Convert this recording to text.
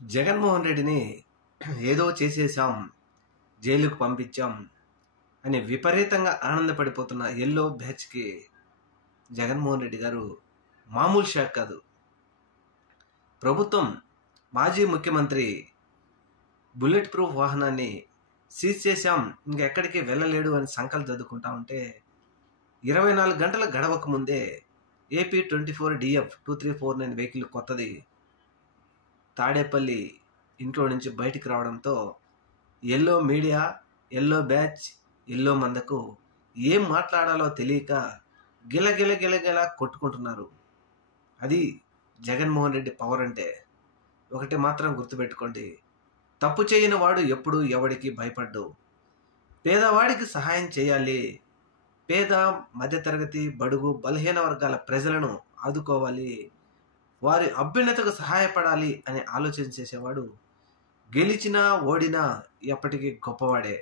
జగన్మోహన్ రెడ్డిని ఏదో చేసేసాం, జైలుకు పంపించాం అని విపరీతంగా ఆనందపడిపోతున్న ఎల్లో బ్యాచ్కి జగన్మోహన్ రెడ్డి గారు మామూలు షాక్ కాదు. ప్రభుత్వం మాజీ ముఖ్యమంత్రి బుల్లెట్ ప్రూఫ్ వాహనాన్ని సీజ్ చేశాం, ఇంకెక్కడికి వెళ్ళలేడు అని సంకల్పం చదువుకుంటా ఉంటే 24 గంటల గడవక ముందే ఏపీ 24DF 2349 వెహికల్ కొత్తది తాడేపల్లి ఇంట్లో నుంచి బయటికి రావడంతో yellow media, yellow batch, yellow మందకు ఏం మాట్లాడాలో తెలియక గిలగిల కొట్టుకుంటున్నారు. అది జగన్మోహన్ రెడ్డి పవర్ అంటే. ఒకటి మాత్రం గుర్తుపెట్టుకోండి, తప్పు చేయని వాడు ఎప్పుడూ ఎవడికి భయపడ్డు. పేదవాడికి సహాయం చేయాలి, పేద మధ్యతరగతి బడుగు బలహీన వర్గాల ప్రజలను ఆదుకోవాలి, వారి అభ్యున్నతకు సహాయపడాలి అని ఆలోచన చేసేవాడు గెలిచినా ఓడినా ఎప్పటికీ గొప్పవాడే.